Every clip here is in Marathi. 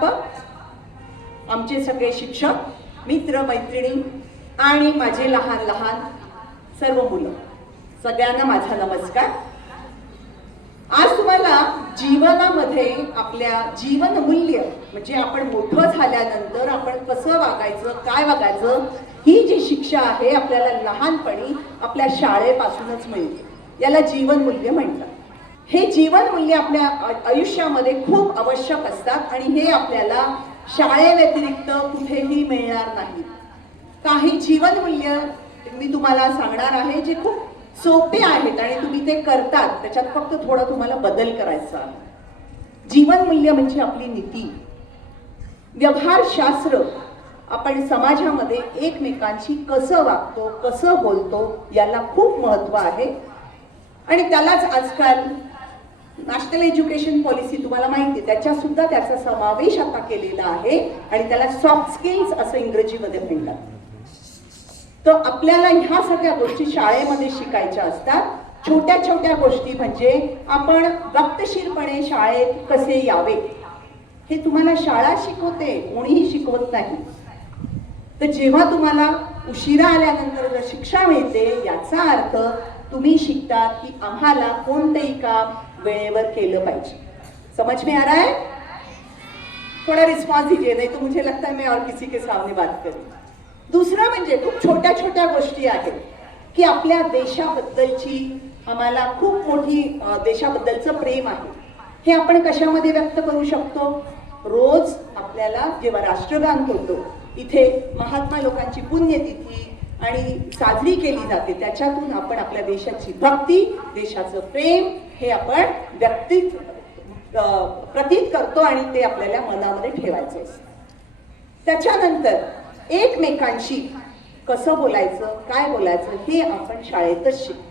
प्राध्यापक आमचे सगळे शिक्षक मित्र मैत्रिणी आणि माझे लहान लहान सर्व मुलं. सगळ्यांना माझा नमस्कार. आज तुम्हाला जीवनामध्ये आपल्या जीवन मूल्य म्हणजे आपण मोठं झाल्यानंतर आपण कसं वागायचं काय वागायचं ही जी शिक्षा आहे आपल्याला लहानपणी आपल्या शाळेपासूनच मिळते. याला जीवन मूल्य म्हणतात. हे जीवन मूल्य आपल्या आयुष्यामध्ये खूप आवश्यक असतात आणि हे आपल्याला शाळेव्यतिरिक्त कुठेही मिळणार नाही. काही जीवन मूल्य मी तुम्हाला सांगणार आहे जे खूप सोपे आहेत आणि तुम्ही ते करतात. त्याच्यात फक्त थोडा तुम्हाला बदल करायचा जीवन मूल्य म्हणजे आपली नीती. व्यवहारशास्त्र आपण समाजामध्ये एकमेकांशी कसं वागतो कसं बोलतो याला खूप महत्त्व आहे. आणि त्यालाच आजकाल नॅशनल एज्युकेशन पॉलिसी तुम्हाला माहिती आहे त्याच्यात सुद्धा त्याचा समावेश आता केलेला आहे आणि त्याला सॉफ्ट स्किल्स असं इंग्रजीमध्ये म्हणतात. तर आपल्याला ह्या सगळ्या गोष्टी शाळेमध्ये शिकायच्या असतात. छोट्या छोट्या गोष्टी म्हणजे आपण वक्तशीरपणे शाळेत कसे यावे हे तुम्हाला शाळा शिकवते कोणीही शिकवत नाही. तर जेव्हा तुम्हाला उशिरा आल्यानंतर जर शिक्षा मिळते याचा अर्थ तुम्ही शिकतात की आम्हाला कोणतेही काम वेळेवर केलं पाहिजे. समझ में आ रहा है थोड़ा रिस्पॉन्स दीजिए नाही तो मुझे लगता है मैं और किसी के सामने बात करूँ. दुसरं म्हणजे खूप छोट्या छोट्या गोष्टी आहेत की आपल्या देशाबद्दलची आम्हाला खूप मोठी देशाबद्दलचं प्रेम आहे. हे आपण कशामध्ये व्यक्त करू शकतो? रोज आपल्याला जेव्हा राष्ट्रगान करतो इथे महात्मा लोकांची पुण्यतिथी आणि साजरी केली जाते. त्याच्यातून आपण आपल्या देशाची भक्ती देशाचं प्रेम हे आपण व्यक्तित प्रतीत करतो आणि ते आपल्याला मनामध्ये ठेवायचं असतं. त्याच्यानंतर एकमेकांशी कसं बोलायचं काय बोलायचं हे आपण शाळेतच शिकतो.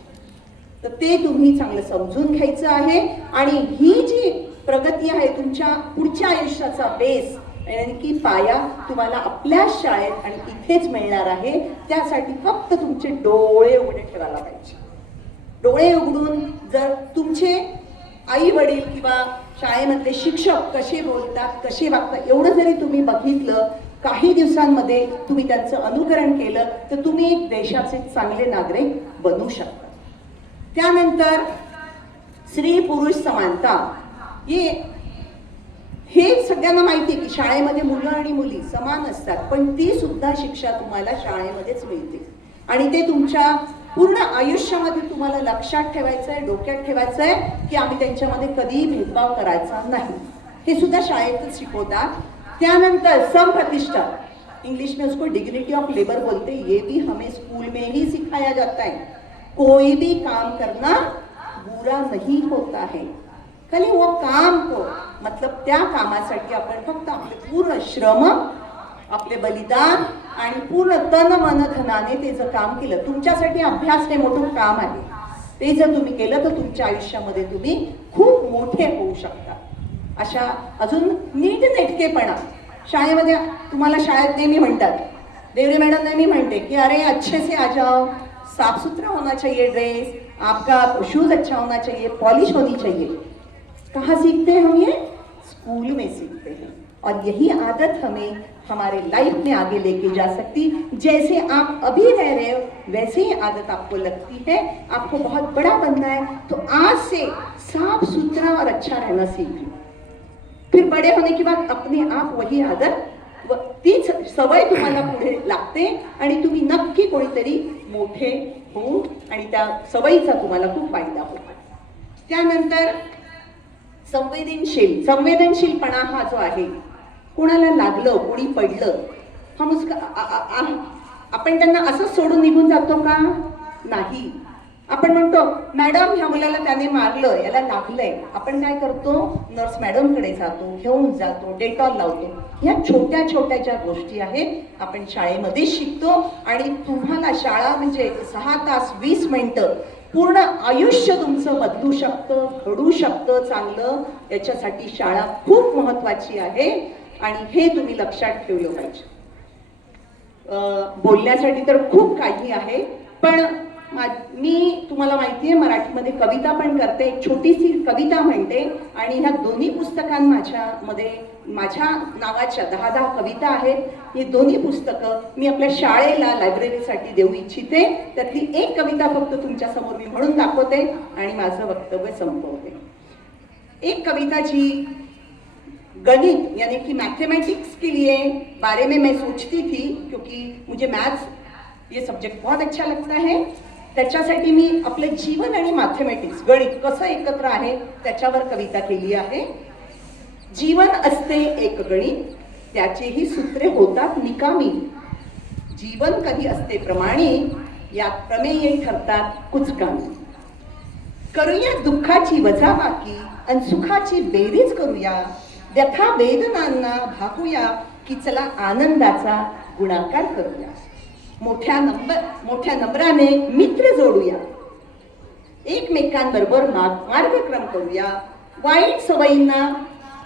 तर ते तुम्ही चांगलं समजून घ्यायचं आहे आणि ही जी प्रगती आहे तुमच्या पुढच्या आयुष्याचा बेस की पाया तुम्हाला आपल्या शाळेत आणि इथेच मिळणार आहे त्यासाठी फक्त तुमचे डोळे उघडे ठेवायला पाहिजे. डोळे उघडून जर तुमचे आई वडील किंवा शाळेमधले शिक्षक कसे बोलतात कसे वागतात एवढं जरी तुम्ही बघितलं काही दिवसांमध्ये तुम्ही त्यांचं अनुकरण केलं तर तुम्ही एक देशाचे चांगले नागरिक बनू शकता. त्यानंतर स्त्री पुरुष समानता. हे हे सगळ्यांना माहिती आहे की शाळेमध्ये मुलं आणि मुली समान असतात पण ती सुद्धा शिक्षा तुम्हाला शाळेमध्येच मिळते. आणि ते तुमच्या पूर्ण आयुष्यामध्ये तुम्हाला लक्षात ठेवायचं आहे डोक्यात ठेवायचं आहे की आम्ही त्यांच्यामध्ये कधीही भेदभाव करायचा नाही. हे सुद्धा शाळेतच शिकवतात. त्यानंतर समप्रतिष्ठा इंग्लिश में उसको डिग्निटी ऑफ लेबर बोलते ये भी हमें स्कूल में ही सिखाया जाता है. कोई भी काम करना बुरा नहीं होता है. खाली वो काम को. मतलब त्या कामासाठी आपण फक्त आपले पूर्ण श्रम आपले बलिदान आणि पूर्ण तन मन धनाने ते जर काम केलं तुमच्यासाठी अभ्यास हे मोठं काम आहे. ते जर तुम्ही केलं तर तुमच्या आयुष्यामध्ये तुम्ही खूप मोठे होऊ शकता. अशा अजून नीट नेटकेपणा. शाळेमध्ये तुम्हाला शाळेत नेहमी म्हणतात. देवरे मॅडम नेहमी म्हणते की अरे अच्छे से आ जाओ. साफ सुथरा होना चाहिए ड्रेस आपका शूज अच्छा होना चाहिए. पॉलिश होनी चाहिए. कहाँ सीखते हैं हम ये? स्कूल में सीखते हैं। और यही आदत हमें हमारे लाइफ में आगे लेके जा सकती। जैसे आप अभी रह रहे हो वैसे ही आदत आपको लगती है। आपको बहुत बड़ा बनना है। तो आज से साफ सुथरा और अच्छा रहना सीख लो। फिर बड़े होने के बाद अपने आप वही आदत व तीच सवय तुम्हाला पुढे लागते आणि तुम्ही नक्की कोणीतरी मोठे होऊ आणि त्या सवयीचा तुम्हाला खूप फायदा होतो. त्यानंतर संवेदनशील संवेदनशीलपणा हा जो आहे कोणाला लागलं कोणी पडलं हा उसका आपण त्यांना असंच सोडून निघून जातो का? नाही. आपण म्हणतो मॅडम ह्या मुलाला त्याने मारलं याला लागलंय. आपण काय करतो? नर्स मॅडमकडे जातो घेऊन जातो डेटॉल लावतो. ह्या छोट्या छोट्या ज्या गोष्टी आहेत आपण शाळेमध्ये शिकतो. आणि तुम्हाला शाळा म्हणजे सहा तास वीस मिनटं पूर्ण आयुष्य तुमचं बदलू शकतं घडू शकतं चांगलं. याच्यासाठी शाळा खूप महत्वाची आहे आणि हे तुम्ही लक्षात ठेवलं पाहिजे. बोलण्यासाठी तर खूप काही आहे पण मा- मी तुम्हाला माहिती आहे मराठीमध्ये कविता पण करते एक छोटीशी कविता म्हणते आणि ह्या दोन्ही पुस्तकां माझ्यामध्ये माझ्या नावाच्या दहा दहा कविता आहेत. ही दोन्ही पुस्तकं मी आपल्या शाळेला लायब्ररीसाठी देऊ इच्छिते. त्यातली एक कविता फक्त तुमच्यासमोर मी म्हणून दाखवते आणि माझं वक्तव्य संपवते. एक कविता जी गणित यानी कि मैथमेटिक्स के लिए बारे में मैं सोचती थी क्योंकि मुझे मैथ्स ये सब्जेक्ट बहुत अच्छा लगता है. त्याच्यासाठी मी आपलं जीवन आणि मॅथमॅटिक्स गणित कसं एकत्र आहे त्याच्यावर कविता केली आहे. जीवन असते एक गणित त्याचेही सूत्रे होतात निकामी. जीवन कधी असते प्रमाणित यात प्रमेय ठरतात कुचकामी. करूया दुःखाची वजाबाकी आणि सुखाची बेरीज करूया. व्यथा वेदनांना भागूया की चला आनंदाचा गुणाकार करूया. मोठ्या नंबर मोठ्या नंबराने मित्र जोडूया. एकमेकांबरोबर मार्ग मार्गक्रम करूया. वाईट सवयींना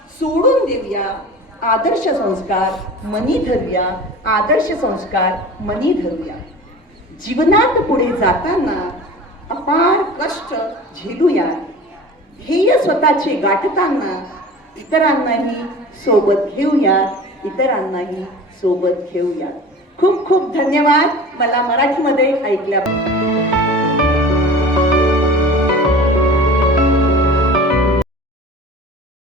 सोडून देऊया. आदर्श संस्कार मनी धरूया. आदर्श संस्कार मनी धरूया. जीवनात पुढे जाताना अपार कष्ट झेलूया. ध्येय स्वतःचे गाठताना इतरांनाही सोबत घेऊया. इतरांनाही सोबत घेऊया. खूप खूप धन्यवाद. मला मराठीमध्ये ऐकल्या